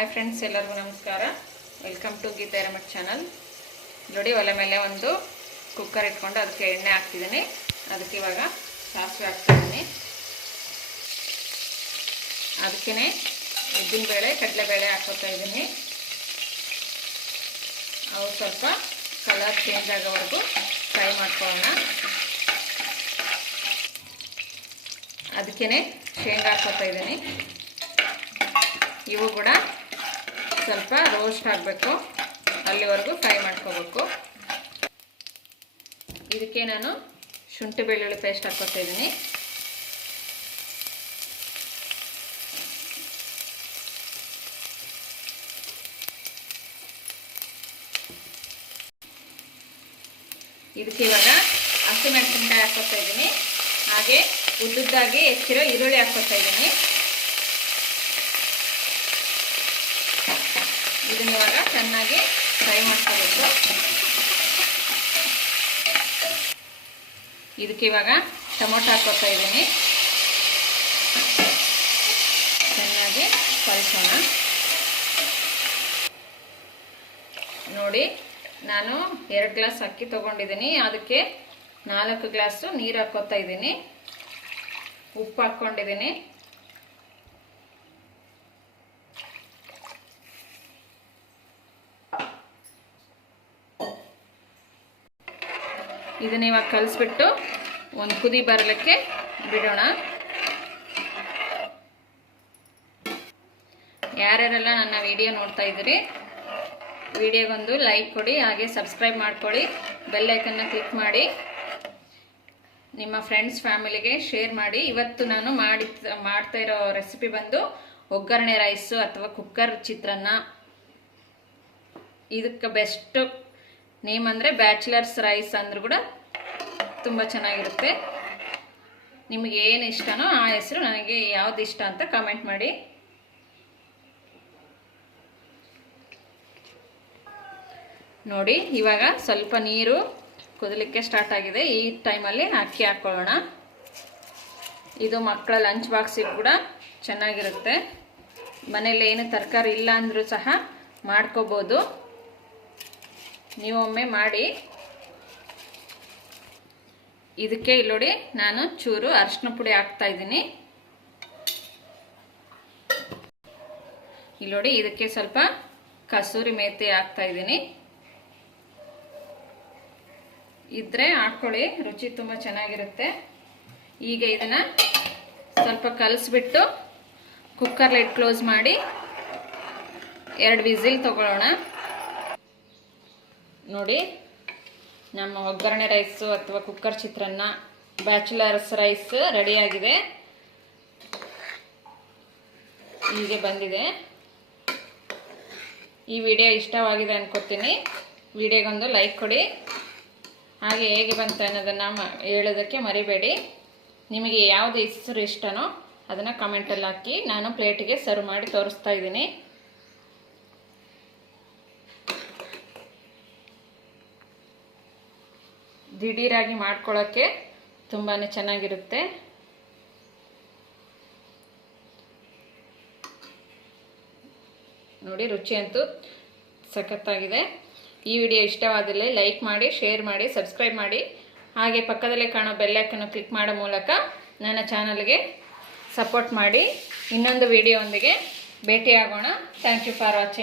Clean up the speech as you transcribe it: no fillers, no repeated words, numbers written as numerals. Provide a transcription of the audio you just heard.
Hi friends, ಎಲ್ಲರಿಗೂ ನಮಸ್ಕಾರ. Welcome to Geeta Hiremath channel. ನೋಡಿ, ಒಲೆ ಮೇಲೆ ಒಂದು ಕುಕ್ಕರ್ ಇಟ್ಕೊಂಡು ಅದಕ್ಕೆ ಎಣ್ಣೆ ಹಾಕ್ತಿದ್ದೀನಿ. ಅದಕ್ಕೆ ಇವಾಗ ಸಾಸಿವೆ ಹಾಕ್ತಿದ್ದೀನಿ. ಅದಕ್ಕೇ ಉದ್ದಿನಬೇಳೆ, ಕಡಲೆಬೇಳೆ ಹಾಕೋತಾ ಇದ್ದೀನಿ. ಅವು ಸ್ವಲ್ಪ ಕಲರ್ ಚೇಂಜ್ ಆಗೋವರೆಗೂ ಫ್ರೈ ಮಾಡ್ಕೊಳ್ಳೋಣ. ಅದಕ್ಕೇ ಶೇಂಗಾ ಹಾಕೋತಾ ಇದ್ದೀನಿ. ಇವು ಕೂಡ ಸ್ವಲ್ಪ ರೋಸ್ಟ್ ಆಗಬೇಕು, ಅಲ್ಲಿವರೆಗೂ ಫ್ರೈ ಮಾಡ್ಕೋಬೇಕು. ಇದಕ್ಕೆ ನಾನು ಶುಂಠಿ ಬೆಳ್ಳುಳ್ಳಿ ಪೇಸ್ಟ್ ಹಾಕೋತಾ ಇದ್ದೀನಿ. ಇದಕ್ಕೆ ಇವಾಗ ಹಸಿಮೆಣಸಿನಕಾಯಿ ಹಾಕೋತಾ ಇದ್ದೀನಿ. ಹಾಗೆ ಉದ್ದುದ್ದಾಗಿ ಹೆಚ್ಚಿರೋ ಈರುಳ್ಳಿ ಹಾಕೋತಾ ಇದ್ದೀನಿ. ಇದನ್ನ ಇವಾಗ ಚೆನ್ನಾಗಿ ಫ್ರೈ ಮಾಡ್ಕೋಬೇಕು. ಇದಕ್ಕೆ ಇವಾಗ ಟೊಮೊಟೊ ಹಾಕೋತಾ ಇದ್ದೀನಿ. ಚೆನ್ನಾಗಿ ಕಲಿಸೋಣ. ನೋಡಿ, ನಾನು 2 ಗ್ಲಾಸ್ ಅಕ್ಕಿ ತೊಗೊಂಡಿದ್ದೀನಿ. ಅದಕ್ಕೆ 4 ಗ್ಲಾಸು ನೀರು ಹಾಕೋತಾ ಇದ್ದೀನಿ. ಉಪ್ಪು ಹಾಕ್ಕೊಂಡಿದ್ದೀನಿ. ಇದನ್ನ ಇವಾಗ ಕಲಿಸ್ಬಿಟ್ಟು ಒಂದು ಕುದಿ ಬರಲಿಕ್ಕೆ ಬಿಡೋಣ. ಯಾರ್ಯಾರೆಲ್ಲ ನನ್ನ ವಿಡಿಯೋ ನೋಡ್ತಾ ಇದ್ದೀರಿ, ವಿಡಿಯೋಗೊಂದು ಲೈಕ್ ಕೊಡಿ, ಹಾಗೆ ಸಬ್ಸ್ಕ್ರೈಬ್ ಮಾಡ್ಕೊಳ್ಳಿ, ಬೆಲ್ ಐಕನ್ನ ಕ್ಲಿಕ್ ಮಾಡಿ, ನಿಮ್ಮ ಫ್ರೆಂಡ್ಸ್ ಫ್ಯಾಮಿಲಿಗೆ ಶೇರ್ ಮಾಡಿ. ಇವತ್ತು ನಾನು ಮಾಡ್ತಾ ಇರೋ ರೆಸಿಪಿ ಬಂದು ಒಗ್ಗರಣೆ ರೈಸು ಅಥವಾ ಕುಕ್ಕರ್ ಚಿತ್ರಾನ್ನ. ಇದಕ್ಕೆ ಬೆಸ್ಟ್ ನೇಮ್ ಅಂದರೆ ಬ್ಯಾಚುಲರ್ಸ್ ರೈಸ್ ಅಂದರೂ ಕೂಡ ತುಂಬ ಚೆನ್ನಾಗಿರುತ್ತೆ. ನಿಮಗೆ ಏನು ಇಷ್ಟನೋ ಆ ಹೆಸರು, ನನಗೆ ಯಾವ್ದು ಇಷ್ಟ ಅಂತ ಕಮೆಂಟ್ ಮಾಡಿ. ನೋಡಿ, ಇವಾಗ ಸ್ವಲ್ಪ ನೀರು ಕುದಲಿಕ್ಕೆ ಸ್ಟಾರ್ಟ್ ಆಗಿದೆ. ಈ ಟೈಮಲ್ಲಿ ಅಕ್ಕಿ ಹಾಕ್ಕೊಳ್ಳೋಣ. ಇದು ಮಕ್ಕಳ ಲಂಚ್ ಬಾಕ್ಸಿಗೆ ಕೂಡ ಚೆನ್ನಾಗಿರುತ್ತೆ. ಮನೇಲಿ ಏನು ತರಕಾರಿ ಇಲ್ಲ ಅಂದರೂ ಸಹ ಮಾಡ್ಕೋಬೋದು. ನೀವೊಮ್ಮೆ ಮಾಡಿ. ಇದಕ್ಕೆ ಇಲ್ಲಿ ನೋಡಿ, ನಾನು ಚೂರು ಅರಿಶಿನ ಪುಡಿ ಹಾಕ್ತಾ ಇದ್ದೀನಿ. ಇಲ್ಲಿ ನೋಡಿ, ಇದಕ್ಕೆ ಸ್ವಲ್ಪ ಕಸೂರಿ ಮೇಥಿ ಹಾಕ್ತಾ ಇದ್ದೀನಿ. ಇದ್ರೆ ಹಾಕ್ಕೊಳ್ಳಿ, ರುಚಿ ತುಂಬ ಚೆನ್ನಾಗಿರುತ್ತೆ. ಈಗ ಇದನ್ನ ಸ್ವಲ್ಪ ಕಲಿಸ್ಬಿಟ್ಟು ಕುಕ್ಕರ್ ಲಿಡ್ ಕ್ಲೋಸ್ ಮಾಡಿ 2 ವಿಸಿಲ್ ತಗೊಳ್ಳೋಣ. ನೋಡಿ, ನಮ್ಮ ಒಗ್ಗರಣೆ ರೈಸು ಅಥವಾ ಕುಕ್ಕರ್ ಚಿತ್ರಾನ್ನ, ಬ್ಯಾಚುಲರ್ಸ್ ರೈಸ್ ರೆಡಿಯಾಗಿದೆ. ಹೀಗೆ ಬಂದಿದೆ. ಈ ವಿಡಿಯೋ ಇಷ್ಟವಾಗಿದೆ ಅನ್ಕೋತೀನಿ. ವಿಡಿಯೋಗೊಂದು ಲೈಕ್ ಕೊಡಿ, ಹಾಗೆ ಹೇಗೆ ಬಂತು ಅನ್ನೋದನ್ನು ಹೇಳೋದಕ್ಕೆ ಮರಿಬೇಡಿ. ನಿಮಗೆ ಯಾವುದು ಹೆಸರು ಇಷ್ಟನೋ ಅದನ್ನು ಕಮೆಂಟಲ್ಲಿ ಹಾಕಿ. ನಾನು ಪ್ಲೇಟಿಗೆ ಸರ್ವ್ ಮಾಡಿ ತೋರಿಸ್ತಾ ಇದ್ದೀನಿ. ದಿಢೀರಾಗಿ ಮಾಡ್ಕೊಳ್ಳೋಕ್ಕೆ ತುಂಬಾ ಚೆನ್ನಾಗಿರುತ್ತೆ. ನೋಡಿ, ರುಚಿ ಅಂತೂ ಸಖತ್ತಾಗಿದೆ. ಈ ವಿಡಿಯೋ ಇಷ್ಟವಾದಲ್ಲಿ ಲೈಕ್ ಮಾಡಿ, ಶೇರ್ ಮಾಡಿ, ಸಬ್ಸ್ಕ್ರೈಬ್ ಮಾಡಿ, ಹಾಗೆ ಪಕ್ಕದಲ್ಲೇ ಕಾಣೋ ಬೆಲ್ ಐಕನ್ ಕ್ಲಿಕ್ ಮಾಡೋ ಮೂಲಕ ನನ್ನ ಚಾನಲ್ಗೆ ಸಪೋರ್ಟ್ ಮಾಡಿ. ಇನ್ನೊಂದು ವಿಡಿಯೋ ಒಂದಿಗೆ ಭೇಟಿಯಾಗೋಣ. Thank you for watching.